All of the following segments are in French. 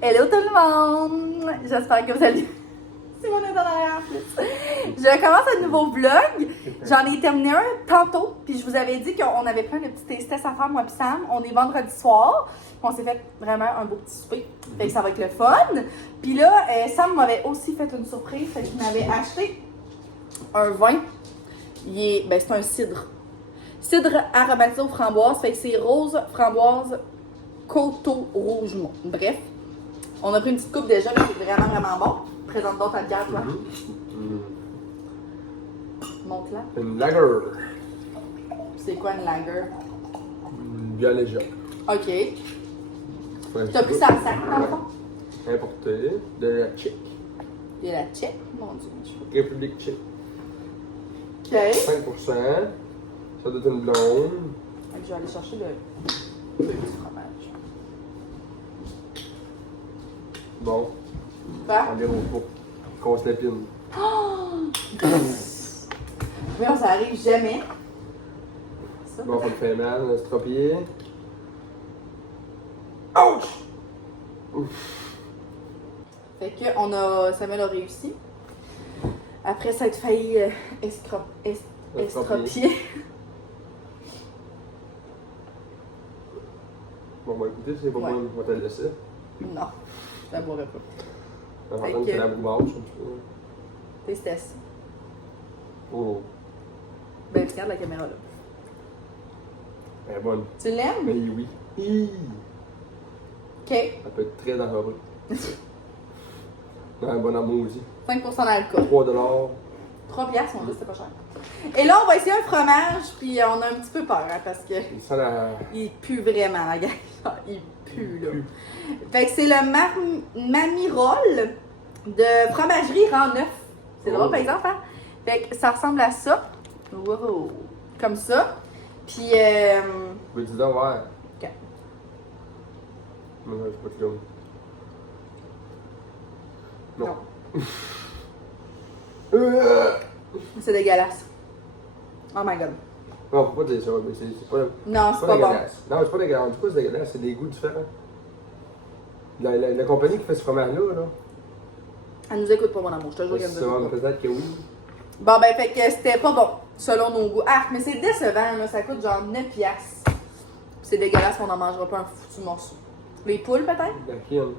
Hello tout le monde! J'espère que vous allez... Simone est en arrière en plus. Je commence un nouveau vlog. J'en ai terminé un tantôt. Puis je vous avais dit qu'on avait plein de petits taste tests à faire, moi et Sam. On est vendredi soir. On s'est fait vraiment un beau petit souper. Fait que ça va être le fun. Puis là, Sam m'avait aussi fait une surprise. Fait qu'il m'avait acheté un vin. C'est un cidre. Cidre aromatisé aux framboises. Fait que c'est rose, framboise, coteau rouge. Bref. On a pris une petite coupe déjà, mais c'est vraiment, vraiment bon. Présente donc ta bière, toi. Montre-la. Une lager. C'est quoi une lager? Une bière légère. OK. Ouais, T'as pris ça à sac, dans le fond? Importé de la Tchèque. Il y a la Tchèque, mon Dieu. République Tchèque. OK. 5%. Ça doit être une blonde. Je vais aller chercher le petit fromage. Bon, Quoi? on vient au pot. Qu'on se l'épine. Mais ça arrive jamais. Ça, Bon, ça me fait mal, on a estropié. Ouch! Fait que Samuel a réussi. Après ça a failli estropier. Bon, bah écoutez, c'est pas Ouais. moi, on va te le laisser. Non, je la boirai pas. On va Fait attendre que- que la broubarde, je sais Taste test. pas. Oh, Ben, regarde la caméra là. elle est bonne. Tu l'aimes? Mais oui. Hi! OK. Elle peut être très dangereuse. Non, elle est bonne en maudit. 5% d'alcool. 3$. 3 piastres, on dit c'est pas cher. Et là, on va essayer un fromage, puis on a un petit peu peur, hein, parce que Il sent la. il pue vraiment, la gang. Il pue, là. Fait que c'est le Mamirol de fromagerie Rang 9. C'est drôle, par exemple, hein? Fait que ça ressemble à ça. Wow. Comme ça. Puis, Oui, dis donc, ouais. OK. Non, je sais pas de l'homme. Non. C'est dégueulasse. Oh my god. Non, faut pas dire ça, mais c'est pas. Non, c'est C'est pas bon. dégueulasse. Non, c'est pas dégueulasse. Du coup, c'est dégueulasse, c'est des goûts différents. La compagnie qui fait ce fromage-là, là. Elle nous écoute pas, mon amour. Je te jure qu'elle nous Ça, écoute pas. peut-être que oui. Bon, ben, fait que c'était pas bon, selon nos goûts. Ah, mais c'est décevant, là. Ça coûte genre 9 piastres. C'est dégueulasse, on n'en mangera pas un foutu morceau. Les poules, peut-être? La chienne.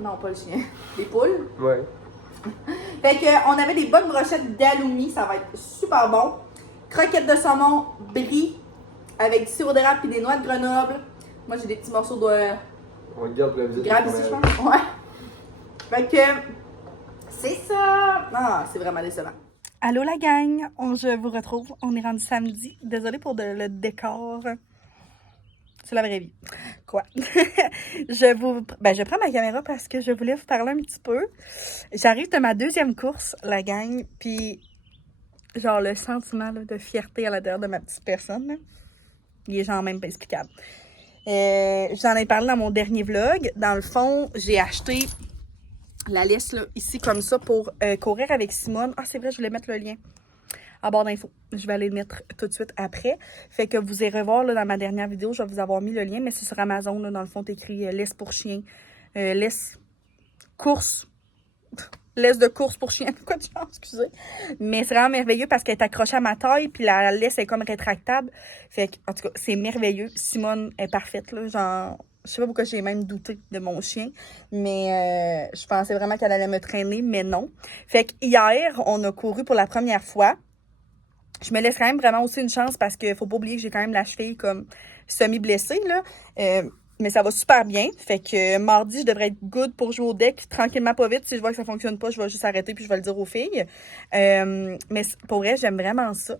Non, pas le chien. Les poules. Ouais. Fait que, on avait des bonnes brochettes d'aloumi, ça va être super bon. Croquettes de saumon brie avec du sirop d'érable et des noix de Grenoble. Moi, j'ai des petits morceaux de On le garde pour la visite. grappe ici, je pense. Ouais. Fait que, c'est ça. Ah, c'est vraiment décevant. Allô la gang, je vous retrouve. On est rendu samedi. Désolée pour le décor. C'est la vraie vie. Quoi? Je prends ma caméra parce que je voulais vous parler un petit peu. J'arrive de ma deuxième course, la gang, puis genre le sentiment là, de fierté à l'intérieur de ma petite personne, là, il est genre même pas explicable. J'en ai parlé dans mon dernier vlog. Dans le fond, j'ai acheté la laisse là, ici comme ça pour courir avec Simone. Ah, c'est vrai, je voulais mettre le lien en barre d'infos. Je vais aller le mettre tout de suite après. Fait que vous irez voir là, dans ma dernière vidéo, je vais vous avoir mis le lien, mais c'est sur Amazon. Là, dans le fond, t'écris laisse pour chien. Laisse course. Laisse de course pour chien. Quoi de chance, excusez. Mais c'est vraiment merveilleux parce qu'elle est accrochée à ma taille, puis la laisse est comme rétractable. Fait que, en tout cas, c'est merveilleux. Simone est parfaite, là. Genre, je sais pas pourquoi j'ai même douté de mon chien, mais je pensais vraiment qu'elle allait me traîner, mais non. Fait que hier, on a couru pour la première fois. Je me laisse quand même vraiment aussi une chance parce qu'il faut pas oublier que j'ai quand même la cheville comme semi-blessée, là. Mais ça va super bien. Fait que mardi, je devrais être good pour jouer au deck tranquillement, pas vite. Si je vois que ça fonctionne pas, je vais juste arrêter puis je vais le dire aux filles. Mais pour vrai, j'aime vraiment ça.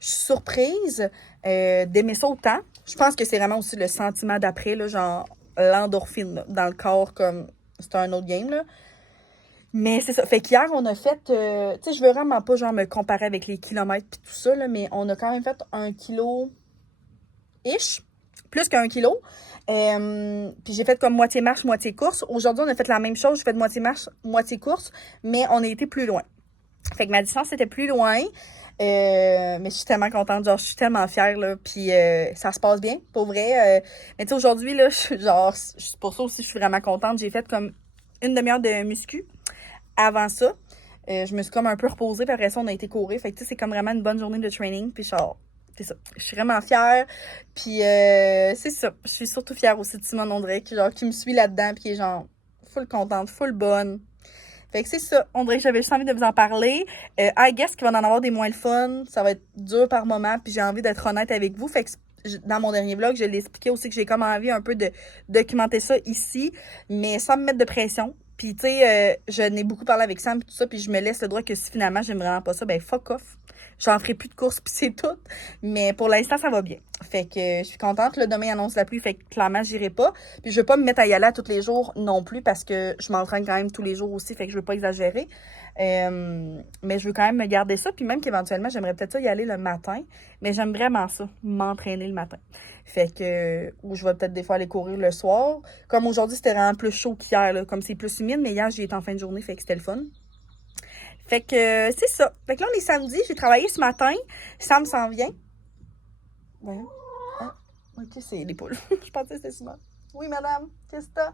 Je suis surprise d'aimer ça autant. Je pense que c'est vraiment aussi le sentiment d'après, là, genre l'endorphine là, dans le corps, comme c'est un autre game, là. Mais c'est ça. Fait qu'hier, on a fait... tu sais, je veux vraiment pas genre me comparer avec les kilomètres puis tout ça, là, mais on a quand même fait 1 kilo-ish. Plus qu'1 kilo. Puis j'ai fait comme moitié marche, moitié course. Aujourd'hui, on a fait la même chose. J'ai fait moitié marche, moitié course, mais on a été plus loin. Fait que ma distance était plus loin. Mais je suis tellement contente, genre, je suis tellement fière, là, puis ça se passe bien, pour vrai. Mais tu sais, aujourd'hui, là, pour ça aussi, je suis vraiment contente. J'ai fait comme une demi-heure de muscu avant ça. Je me suis comme un peu reposée, puis après ça, on a été courir. Fait que tu sais, c'est comme vraiment une bonne journée de training, puis genre, c'est ça. Je suis vraiment fière, puis c'est ça. Je suis surtout fière aussi de Simone André, qui me suit là-dedans, puis qui est genre full contente, full bonne. Fait que c'est ça. On dirait que j'avais juste envie de vous en parler. I guess qu'il va en avoir des moins le fun. Ça va être dur par moment. Puis j'ai envie d'être honnête avec vous. Fait que dans mon dernier vlog, je l'ai expliqué aussi que j'ai comme envie un peu de documenter ça ici, mais sans me mettre de pression. Puis tu sais, je n'ai beaucoup parlé avec Sam et tout ça, puis je me laisse le droit que si finalement j'aime vraiment pas ça, ben fuck off. J'en ferai plus de courses puis c'est tout. Mais pour l'instant, ça va bien. Fait que je suis contente. Là, demain, il annonce la pluie. Fait que clairement, j'irai pas. Puis je veux pas me mettre à y aller à tous les jours non plus parce que je m'entraîne quand même tous les jours aussi. Fait que je veux pas exagérer. Mais je veux quand même me garder ça. Puis même qu'éventuellement, j'aimerais peut-être ça y aller le matin. Mais j'aime vraiment ça, m'entraîner le matin. Fait que, ou je vais peut-être des fois aller courir le soir. Comme aujourd'hui, c'était vraiment plus chaud qu'hier, là. Comme c'est plus humide, mais hier, j'y étais en fin de journée. Fait que c'était le fun. Fait que c'est ça. Fait que là, on est samedi. J'ai travaillé ce matin. Sam s'en vient. Voyons. Ah, ok, c'est les poules. Je pensais que c'était Simone. Oui, madame. Qu'est-ce que t'as?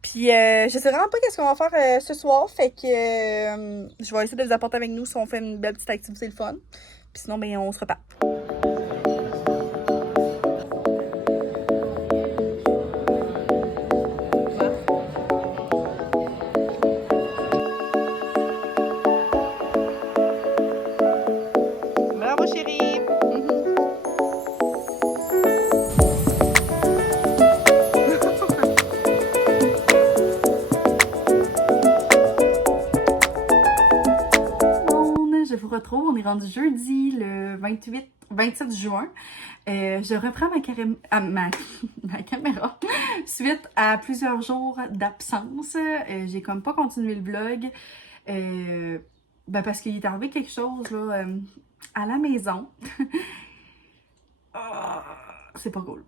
Puis, je sais vraiment pas qu'est-ce qu'on va faire ce soir. Fait que je vais essayer de vous apporter avec nous si on fait une belle petite activité le fun. Puis sinon, ben, on se repart. Bravo, chérie! Je vous retrouve, on est rendu jeudi le 27 juin. Je reprends ma caméra suite à plusieurs jours d'absence. J'ai comme pas continué le vlog parce qu'il est arrivé quelque chose là, à la maison. C'est pas cool.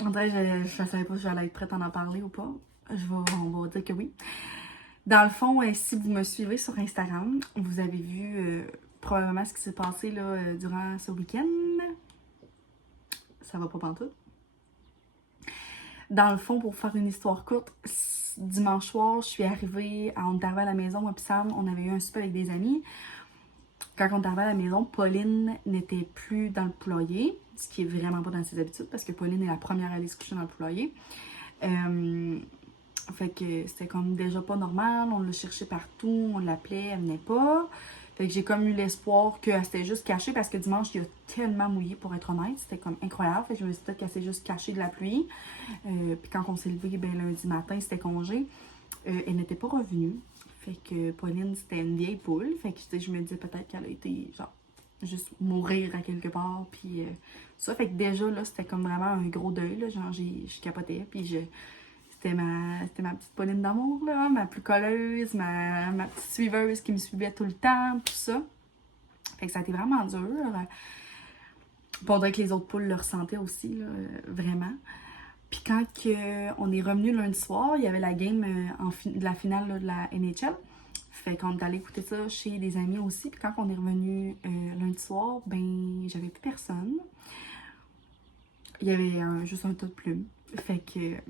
En vrai, je savais pas si j'allais être prête à en parler ou pas. On va dire que oui. Dans le fond, si vous me suivez sur Instagram, vous avez vu probablement ce qui s'est passé là, durant ce week-end. Ça va pas pantoute. Dans le fond, pour faire une histoire courte, dimanche soir, on est arrivé à la maison, moi et Sam, on avait eu un souper avec des amis. Quand on est arrivé à la maison, Pauline n'était plus dans le poulailler, ce qui est vraiment pas dans ses habitudes, parce que Pauline est la première à aller se coucher dans le poulailler. Fait que c'était comme déjà pas normal, on l'a cherché partout, on l'appelait, elle venait pas. Fait que j'ai comme eu l'espoir qu'elle s'était juste cachée parce que dimanche, il a tellement mouillé pour être honnête, c'était comme incroyable. Fait que je me suis dit peut-être qu'elle s'est juste cachée de la pluie. Puis quand on s'est levé, ben lundi matin, c'était congé. Elle n'était pas revenue. Fait que Pauline, c'était une vieille poule. Fait que je me disais peut-être qu'elle a été genre juste mourir à quelque part. Puis ça, fait que déjà là, c'était comme vraiment un gros deuil. Là, genre je capotais. Puis c'était ma petite Pauline d'amour, là, ma plus colleuse, ma petite suiveuse qui me suivait tout le temps, tout ça. Fait que ça a été vraiment dur. Puis on dirait que les autres poules le ressentaient aussi, là, vraiment. Puis quand on est revenu lundi soir, il y avait la game de la finale là, de la NHL. Fait qu'on est allé écouter ça chez des amis aussi. Puis quand on est revenu lundi soir, ben j'avais plus personne. Il y avait juste un tas de plumes. Fait que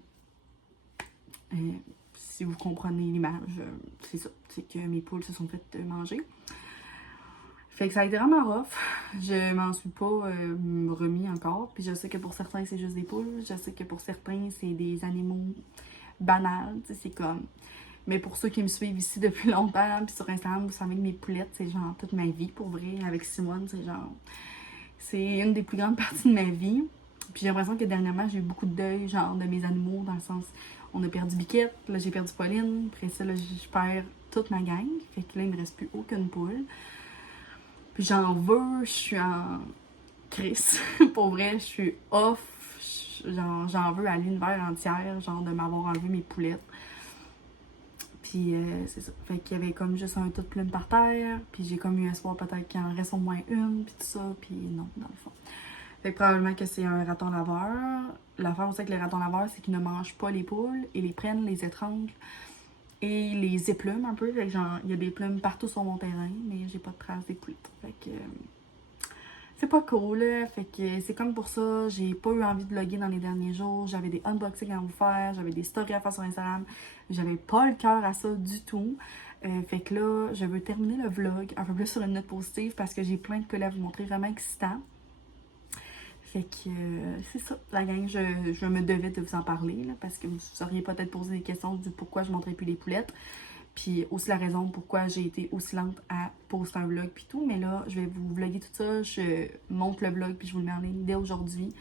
si vous comprenez l'image, c'est ça. C'est que mes poules se sont faites manger. Fait que ça a été vraiment rough. Je m'en suis pas remis encore. Puis je sais que pour certains, c'est juste des poules. Je sais que pour certains, c'est des animaux banals. C'est comme... Mais pour ceux qui me suivent ici depuis longtemps, puis sur Instagram, vous savez que mes poulettes, c'est genre toute ma vie, pour vrai. Avec Simone, c'est genre... C'est une des plus grandes parties de ma vie. Puis j'ai l'impression que dernièrement, j'ai eu beaucoup de deuil, genre, de mes animaux, dans le sens... On a perdu Biquette, là j'ai perdu Pauline. Après ça, là, je perds toute ma gang. Fait que là, il me reste plus aucune poule. Puis j'en veux, je suis en crise. Pour vrai, je suis off. J'en veux à l'univers entière, genre de m'avoir enlevé mes poulettes. Puis c'est ça. Fait qu'il y avait comme juste un tas de plumes par terre. Puis j'ai comme eu espoir peut-être qu'il en reste au moins une, puis tout ça. Puis non, dans le fond. Fait que probablement que c'est un raton laveur. L'affaire aussi avec les ratons laveurs, c'est qu'ils ne mangent pas les poules. Ils les prennent, les étranglent. et les éplumes un peu. Fait que genre, il y a des plumes partout sur mon terrain, mais j'ai pas de traces des poulettes. Fait que c'est pas cool, là. Fait que c'est comme pour ça, j'ai pas eu envie de vlogger dans les derniers jours. J'avais des unboxings à vous faire, j'avais des stories à faire sur Instagram. J'avais pas le cœur à ça du tout. Fait que là, je veux terminer le vlog un peu plus sur une note positive parce que j'ai plein de collègues à vous montrer, vraiment excitant. Fait que c'est ça, la gang, je me devais de vous en parler, là, parce que vous auriez peut-être posé des questions du pourquoi je montrais plus les poulettes. Puis aussi la raison pourquoi j'ai été aussi lente à poster un vlog puis tout. Mais là, je vais vous vlogger tout ça. Je monte le vlog puis je vous le mets en ligne dès aujourd'hui.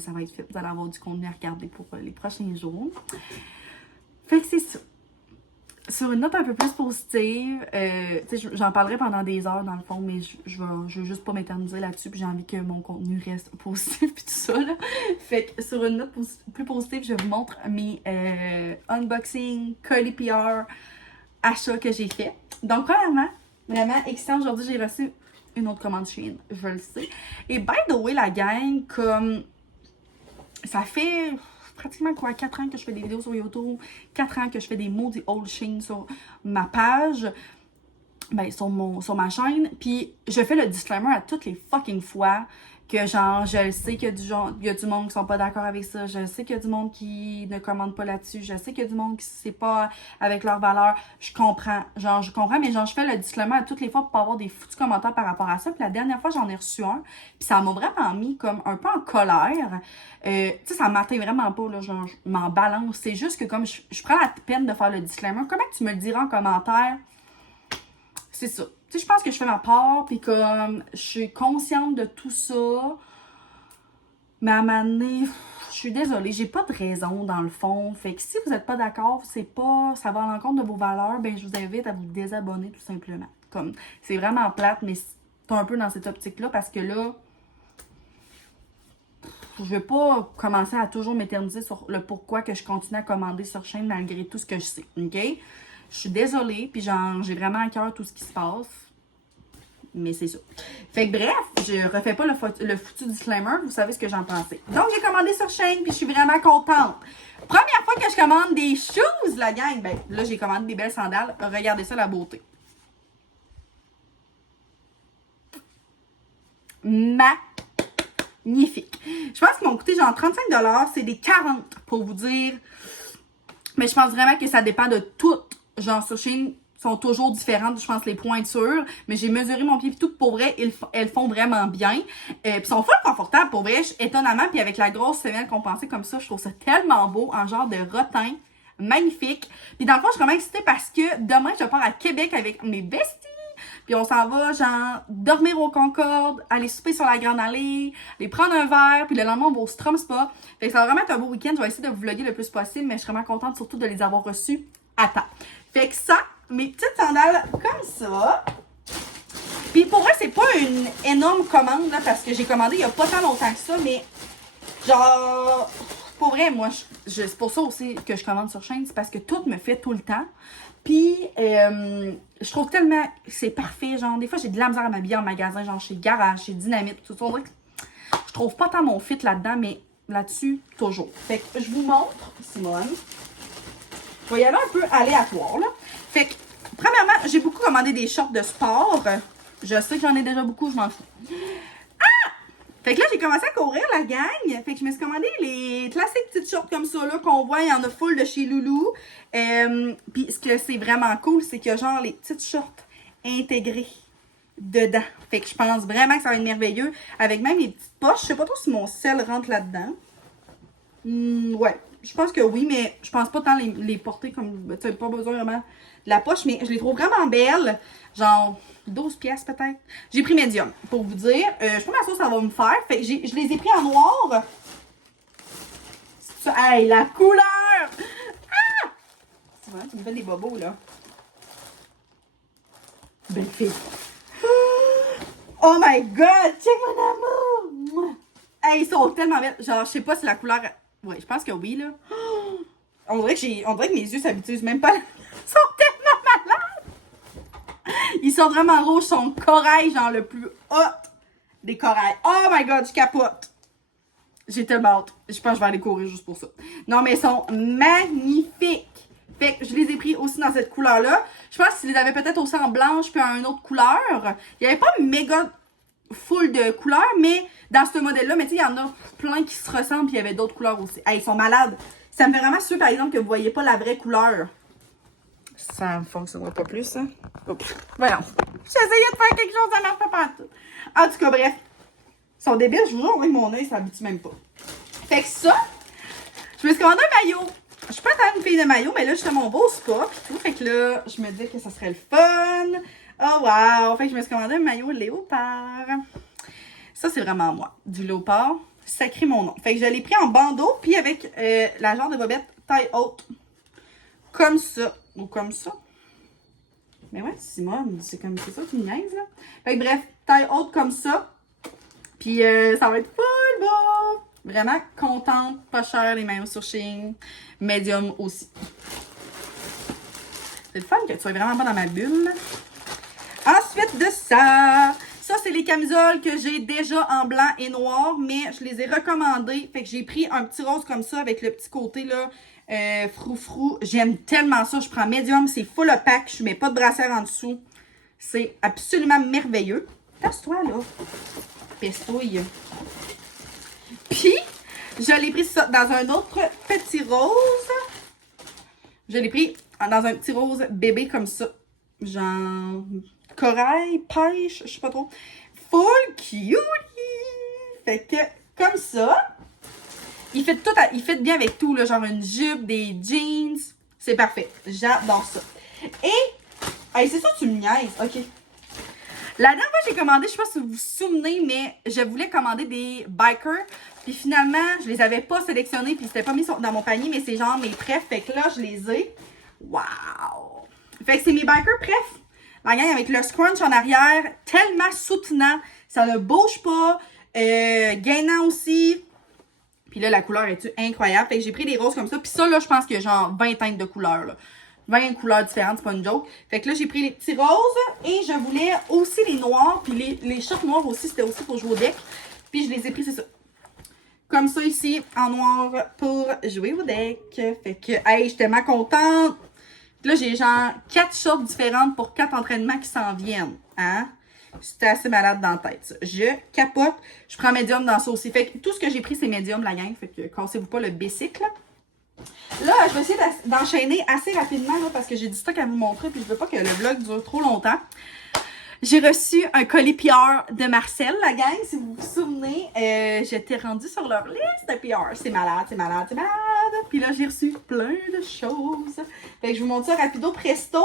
Ça va être fait. Vous allez avoir du contenu à regarder pour les prochains jours. Fait que c'est ça. Sur une note un peu plus positive, j'en parlerai pendant des heures dans le fond, mais je veux juste pas m'éterniser là-dessus, puis j'ai envie que mon contenu reste positif puis tout ça, là. Fait que sur une note plus positive, je vous montre mes unboxing, colis PR, achats que j'ai fait. Donc premièrement, vraiment excitant, aujourd'hui j'ai reçu une autre commande Shein, je le sais. Et by the way, la gang, comme ça fait pratiquement quoi, 4 ans que je fais des vidéos sur YouTube, 4 ans que je fais des maudits haul Shein sur ma page, ben sur ma chaîne, puis je fais le disclaimer à toutes les fucking fois que genre, je sais qu'il y a du monde qui sont pas d'accord avec ça, je sais qu'il y a du monde qui ne commande pas là-dessus, je sais qu'il y a du monde qui sait pas avec leurs valeurs, je comprends, mais genre, je fais le disclaimer à toutes les fois pour pas avoir des foutus commentaires par rapport à ça, puis la dernière fois, j'en ai reçu un, puis ça m'a vraiment mis comme un peu en colère, tu sais, ça m'atteint vraiment pas, là, genre, je m'en balance, c'est juste que comme je prends la peine de faire le disclaimer, comment tu me le diras en commentaire? C'est ça. Tu sais, je pense que je fais ma part, puis comme je suis consciente de tout ça, mais à un moment donné, je suis désolée, j'ai pas de raison dans le fond. Fait que si vous êtes pas d'accord, ça va à l'encontre de vos valeurs, ben je vous invite à vous désabonner tout simplement. Comme, c'est vraiment plate, mais c'est un peu dans cette optique-là, parce que là, je vais pas commencer à toujours m'éterniser sur le pourquoi que je continue à commander sur Shein malgré tout ce que je sais, ok? Je suis désolée, puis genre, j'ai vraiment à cœur tout ce qui se passe. Mais c'est ça. Fait que bref, je refais pas le foutu disclaimer, vous savez ce que j'en pensais. Donc, j'ai commandé sur Shein, puis je suis vraiment contente. Première fois que je commande des shoes, la gang, ben là, j'ai commandé des belles sandales. Regardez ça, la beauté. Magnifique. Je pense qu'ils m'ont coûté genre 35$, c'est des 40 pour vous dire. Mais je pense vraiment que ça dépend de tout. Genre, sur Shein, sont toujours différentes, je pense, les pointures. Mais j'ai mesuré mon pied et tout. Pour vrai, elles font vraiment bien. Puis sont full confortables, pour vrai, étonnamment. Puis avec la grosse semelle compensée comme ça, je trouve ça tellement beau, en genre de rotin. Magnifique. Puis dans le fond, je suis vraiment excitée parce que demain, je pars à Québec avec mes besties. Puis on s'en va, genre, dormir au Concorde, aller souper sur la Grande Allée, aller prendre un verre, puis le lendemain, on va au Strom Spa. Fait que ça va vraiment être un beau week-end. Je vais essayer de vous vlogger le plus possible, mais je suis vraiment contente surtout de les avoir reçus à temps. Fait que ça, mes petites sandales comme ça. Puis pour vrai, c'est pas une énorme commande, là, parce que j'ai commandé il y a pas tant longtemps que ça, mais genre, pour vrai, moi, c'est pour ça aussi que je commande sur Shein, c'est parce que tout me fait tout le temps. Puis, je trouve tellement, c'est parfait, genre, des fois, j'ai de la misère à m'habiller en magasin, genre, chez Garage, chez Dynamite, tout ça. On dirait que je trouve pas tant mon fit là-dedans, mais là-dessus, toujours. Fait que je vous montre, Simone. Je vais y aller un peu aléatoire, là. Fait que, premièrement, j'ai beaucoup commandé des shorts de sport. Je sais que j'en ai déjà beaucoup, je m'en fous. Fait que là, j'ai commencé à courir la gang. Fait que je me suis commandé les classiques petites shorts comme ça, là, qu'on voit. Il y en a full de chez Loulou. Puis ce que c'est vraiment cool, c'est qu'il y a genre les petites shorts intégrées dedans. Fait que je pense vraiment que ça va être merveilleux. Avec même les petites poches. Je sais pas trop si mon sel rentre là-dedans. Ouais, je pense que oui, mais je pense pas tant les porter comme... Tu sais, pas besoin vraiment de la poche, mais je les trouve vraiment belles. Genre... 12 pièces peut-être. J'ai pris médium, pour vous dire. Je sais pas ma sauce, ça va me faire. Fait que je les ai pris en noir. Hey, la couleur! Ah! C'est vrai, tu me fais des bobos, là. Belle fille. Oh my god! Check mon amour! Hey, ils sont tellement belles. Genre, je sais pas si la couleur... Ouais, je pense que oui, là. On dirait que mes yeux s'habituent même pas. Ils sont tellement malades! Ils sont vraiment rouges, sont corail, genre le plus hot des corails. Oh my god, je capote. J'ai tellement hâte. Je pense que je vais aller courir juste pour ça. Non, mais ils sont magnifiques. Fait que je les ai pris aussi dans dans cette couleur-là. Je pense qu'ils les avaient peut-être aussi en blanche puis en une autre couleur. Il n'y avait pas méga full de couleurs, mais dans ce modèle-là, mais tu sais, il y en a plein qui se ressemblent puis il y avait d'autres couleurs aussi. Hey, ils sont malades. Ça me fait vraiment sûr, par exemple, que vous voyez pas la vraie couleur. Ça ne fonctionnera pas plus, hein? Voyons. J'essayais de faire quelque chose, ça marche pas partout. En tout cas, bref. Ils sont débiles, je vous jure, oui, mon œil, ça s'habitue même pas. Fait que ça, je me suis commandé un maillot. Je suis pas tant une fille de maillot, mais là, j'étais à mon beau spa pis tout. Fait que là, je me disais que ça serait le fun. Oh wow! Fait que je me suis commandé un maillot léopard. Ça, c'est vraiment moi. Du léopard. Sacré mon nom. Fait que je l'ai pris en bandeau, puis avec la genre de bobette taille haute. Comme ça. Ou comme ça. Mais ouais, c'est moi, c'est comme c'est ça, tu me niaises, là. Fait que bref, taille haute comme ça. Puis ça va être full beau! Vraiment contente, pas cher les maillots sur Shein. Medium aussi. C'est le fun que tu sois vraiment pas dans ma bulle. Ensuite de ça, c'est les camisoles que j'ai déjà en blanc et noir, mais je les ai recommandées. Fait que j'ai pris un petit rose comme ça avec le petit côté là, froufrou. J'aime tellement ça. Je prends medium, c'est full opaque. Je mets pas de brassière en dessous. C'est absolument merveilleux. Tasse-toi là. Pestouille. Puis, je l'ai pris ça dans un autre petit rose. Je l'ai pris dans un petit rose bébé comme ça. Genre corail, pêche, je sais pas trop. Full cutie! Fait que, comme ça, il fait bien avec tout, là, genre une jupe, des jeans. C'est parfait. J'adore ça. Et, hey, c'est ça tu me niaises. OK. La dernière fois que j'ai commandé, je sais pas si vous vous souvenez, mais je voulais commander des bikers. Puis finalement, je les avais pas sélectionnés, puis c'était pas mis dans mon panier, mais c'est genre mes prefs. Fait que là, je les ai. Wow! Fait que c'est mes bikers prefs. La gang avec le scrunch en arrière, tellement soutenant. Ça ne bouge pas. Gainant aussi. Puis là, la couleur est incroyable. Fait que j'ai pris des roses comme ça. Puis ça, là, je pense qu'il y a genre 20 teintes de couleurs, là. 20 couleurs différentes, c'est pas une joke. Fait que là, j'ai pris les petits roses. Et je voulais aussi les noirs. Puis les shorts noirs aussi, c'était aussi pour jouer au deck. Puis je les ai pris, c'est ça. Comme ça ici, en noir, pour jouer au deck. Fait que, hey, je suis tellement contente. Là, j'ai genre 4 shorts différentes pour 4 entraînements qui s'en viennent. Hein? J'étais assez malade dans la tête, ça. Je capote. Je prends médium dans ça aussi. Fait que tout ce que j'ai pris, c'est médium, la gang. Fait que cassez-vous pas le bicycle. Là, je vais essayer d'enchaîner assez rapidement là, parce que j'ai du stock à vous montrer puis je veux pas que le vlog dure trop longtemps. J'ai reçu un colis PR de Marcel, la gang, si vous vous souvenez. J'étais rendue sur leur liste de PR. C'est malade, c'est malade, c'est malade. Puis là, j'ai reçu plein de choses. Fait que je vous montre ça rapido presto.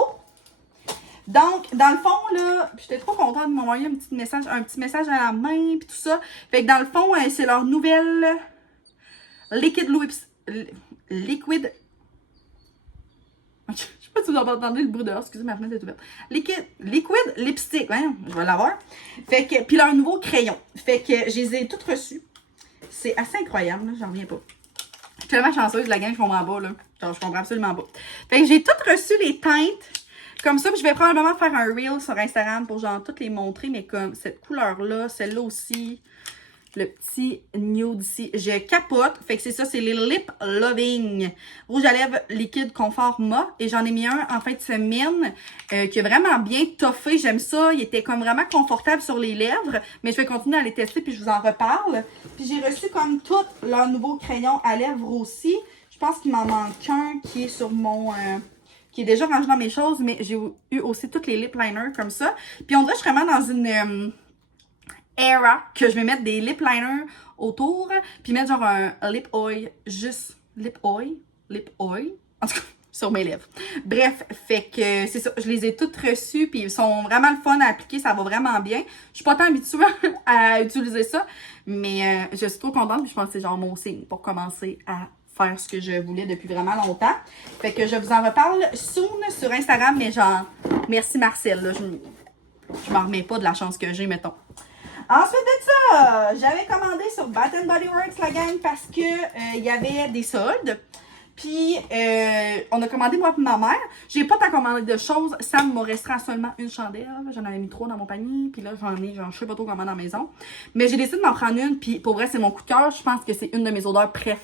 Donc, dans le fond, là, j'étais trop contente de m'envoyer un petit message à la main, puis tout ça. Fait que dans le fond, c'est leur nouvelle Liquid. Je sais pas si vous entendez le bruit dehors, excusez, ma fenêtre est ouverte. Liquid lipstick, ouais, je vais l'avoir. Fait que, puis leur nouveau crayon. Fait que je les ai toutes reçues. C'est assez incroyable, là, j'en reviens pas. Je suis tellement chanceuse, la gang, je comprends pas, là. Genre, je comprends absolument pas. Fait que j'ai toutes reçu les teintes. Comme ça, puis je vais probablement faire un reel sur Instagram pour genre toutes les montrer, mais comme cette couleur-là, celle-là aussi, le petit nude ici, je capote. Fait que c'est ça, c'est les Lip Loving rouge à lèvres liquide confort mat. Et j'en ai mis un en fin de semaine qui est vraiment bien toffé. J'aime ça, il était comme vraiment confortable sur les lèvres. Mais je vais continuer à les tester puis je vous en reparle. Puis j'ai reçu comme tous leurs nouveaux crayons à lèvres aussi. Je pense qu'il m'en manque un qui est sur mon... qui est déjà rangé dans mes choses, mais j'ai eu aussi toutes les lip liners comme ça. Puis on dirait que je suis vraiment dans une era que je vais mettre des lip liners autour, puis mettre genre un lip oil, juste lip oil, en tout cas, sur mes lèvres. Bref, fait que c'est ça, je les ai toutes reçues, puis ils sont vraiment le fun à appliquer, ça va vraiment bien. Je suis pas tant habituée à utiliser ça, mais je suis trop contente, puis je pense que c'est genre mon signe pour commencer à faire ce que je voulais depuis vraiment longtemps. Fait que je vous en reparle soon sur Instagram, mais genre, merci Marcel, là, je m'en remets pas de la chance que j'ai, mettons. Ensuite de ça, j'avais commandé sur Bath & Body Works, la gang, parce que il y avait des soldes. Puis, on a commandé, moi et ma mère. J'ai pas tant commandé de choses. Sam m'a restreint seulement une chandelle. J'en avais mis 3 dans mon panier. Puis là, j'en ai, genre, je sais pas trop comment dans la maison. Mais j'ai décidé de m'en prendre une. Puis, pour vrai, c'est mon coup de cœur. Je pense que c'est une de mes odeurs préf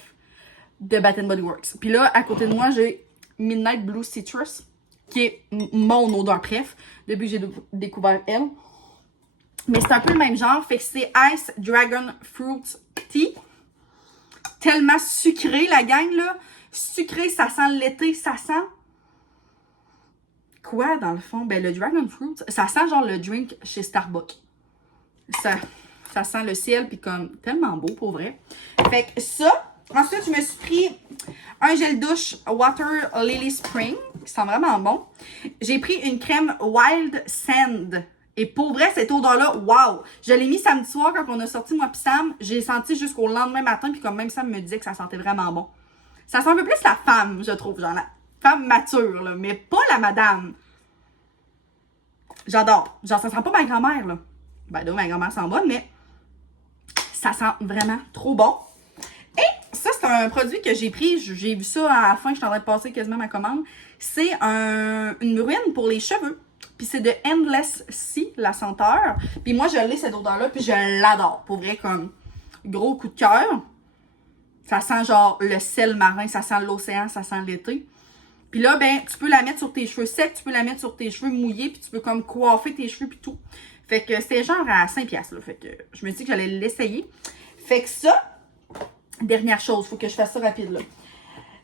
de Bath & Body Works. Puis là, à côté de moi, j'ai Midnight Blue Citrus. qui est mon odeur préf, depuis que j'ai découvert elle. Mais c'est un peu le même genre, fait que c'est Ice Dragon Fruit Tea. Tellement sucré, la gang, là. Sucré, ça sent l'été, ça sent... Quoi, dans le fond? Ben, le Dragon Fruit, ça sent genre le drink chez Starbucks. Ça sent le ciel, puis comme tellement beau, pour vrai. Fait que ça, ensuite, je me suis pris un gel douche Water Lily Spring, qui sent vraiment bon. J'ai pris une crème Wild Sand. Et pour vrai, cette odeur-là, wow! Je l'ai mis samedi soir quand on a sorti, moi pis Sam. J'ai senti jusqu'au lendemain matin, puis comme même Sam me disait que ça sentait vraiment bon. Ça sent un peu plus la femme, je trouve, genre la femme mature, là, mais pas la madame. J'adore. Genre, ça sent pas ma grand-mère, là. Ben, là, ma grand-mère sent bonne, mais ça sent vraiment trop bon. Et ça, c'est un produit que j'ai pris. J'ai vu ça à la fin, je suis en train de passer quasiment ma commande. C'est une ruine pour les cheveux. Puis c'est de Endless Sea, la senteur. Puis moi, je l'ai, cette odeur-là, puis je l'adore. Pour vrai, comme gros coup de cœur. Ça sent genre le sel marin, ça sent l'océan, ça sent l'été. Puis là, ben, tu peux la mettre sur tes cheveux secs, tu peux la mettre sur tes cheveux mouillés, puis tu peux comme coiffer tes cheveux, puis tout. Fait que c'est genre à 5$, là. Fait que je me suis dit que j'allais l'essayer. Fait que ça, dernière chose, faut que je fasse ça rapide, là.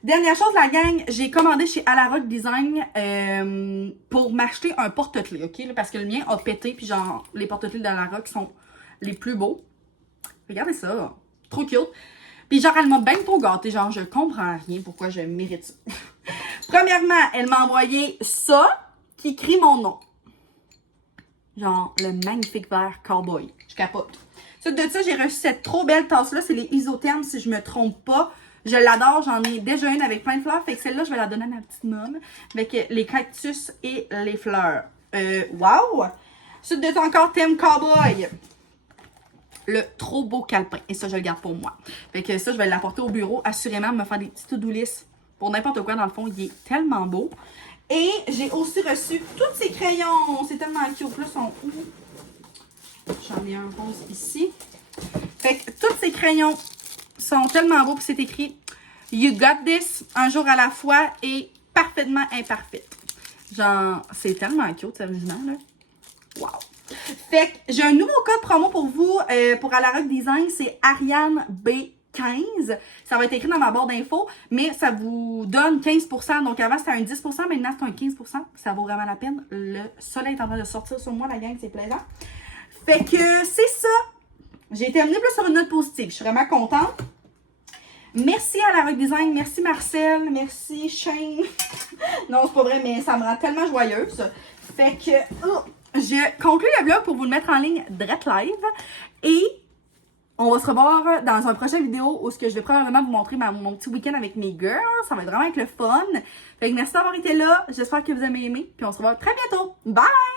Dernière chose, la gang, j'ai commandé chez Alarock Design pour m'acheter un porte-clés, ok? Là, parce que le mien a pété, puis genre, les porte-clés d'Alarock sont les plus beaux. Regardez ça, trop cute. Puis genre, elle m'a bien trop gâtée, genre, je comprends rien pourquoi je mérite ça. Premièrement, elle m'a envoyé ça, qui écrit mon nom. Genre, le magnifique verre cowboy. Je capote. Ensuite de ça, j'ai reçu cette trop belle tasse-là, c'est les isothermes, si je me trompe pas. Je l'adore, j'en ai déjà une avec plein de fleurs. Fait que celle-là, je vais la donner à ma petite môme. Avec les cactus et les fleurs. Wow! Ensuite de ça, encore Thème Cowboy. Le trop beau calepin. Et ça, je le garde pour moi. Fait que ça, je vais l'apporter au bureau. Assurément, me faire des petites to-do list pour n'importe quoi. Dans le fond, il est tellement beau. Et j'ai aussi reçu tous ces crayons. C'est tellement cute. Là, sont où? J'en ai un rose ici. Fait que tous ces crayons sont tellement beaux, puis c'est écrit « You got this, un jour à la fois et parfaitement imparfaite ». Genre, c'est tellement cute, sérieusement, là. Wow! Fait que j'ai un nouveau code promo pour vous, pour Alarock Design, c'est Ariane B15. Ça va être écrit dans ma barre d'infos, mais ça vous donne 15%. Donc avant, c'était un 10%, maintenant c'est un 15%. Ça vaut vraiment la peine. Le soleil est en train de sortir sur moi, la gang, c'est plaisant. Fait que c'est ça. J'ai terminé plus sur une note positive. Je suis vraiment contente. Merci à Alarock Design. Merci Marcel. Merci Shane. Non, c'est pas vrai, mais ça me rend tellement joyeuse. Fait que je conclue le vlog pour vous le mettre en ligne direct live. Et on va se revoir dans un prochain vidéo où je vais probablement vous montrer mon petit week-end avec mes girls. Ça va être vraiment avec le fun. Fait que merci d'avoir été là. J'espère que vous avez aimé. Puis on se revoit très bientôt. Bye!